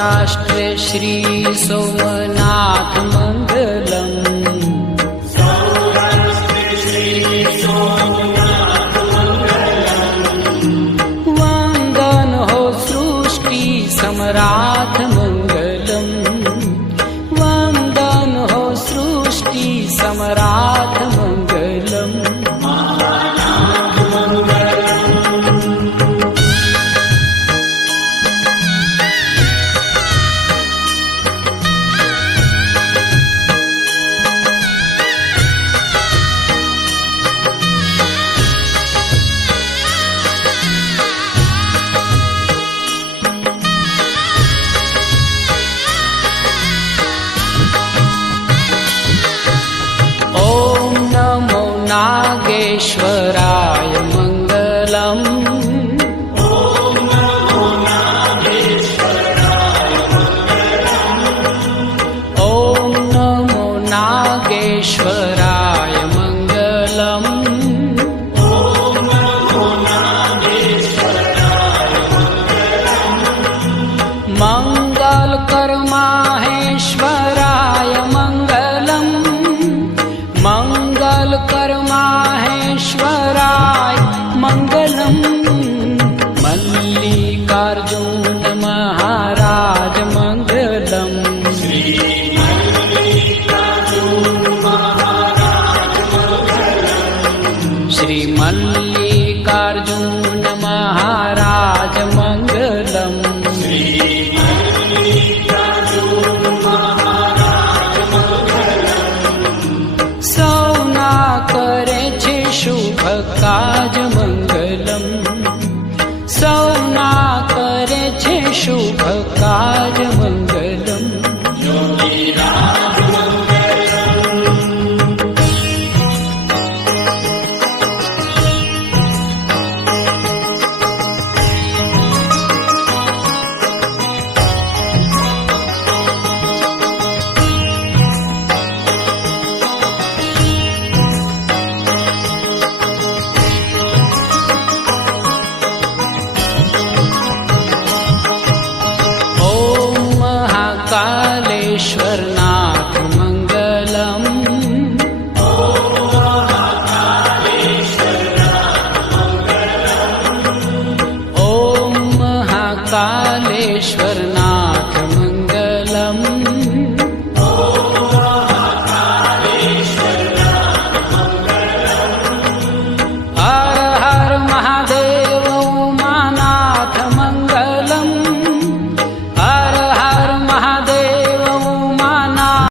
સૌરાષ્ટ્રે શ્રી સોમનાથ મંગલમ. વંદન હો સૃષ્ટિ સમ્રાટ મંગલમ. વંદન હો સૃષ્ટિ સમ્રાટ મંગલમ. નાગેશ્વરાય મંગલમ. ઓમ નમો નાગેશ્વરાય મંગલમ. મંગલ કર્માહેશ્વરાય મંગલમ. મંગલ કર્માહેશ્વરાય મંગલમ. મલ્લિકાર્જુન મહારાજ મંગલમ. શ્રી મલ્લિકાર્જુન મહારાજ મંગલમ. સૌના કરે છે શુભ કાજ મંગલમ. સૌના કરે છે શુભ કાજ મંગલમ.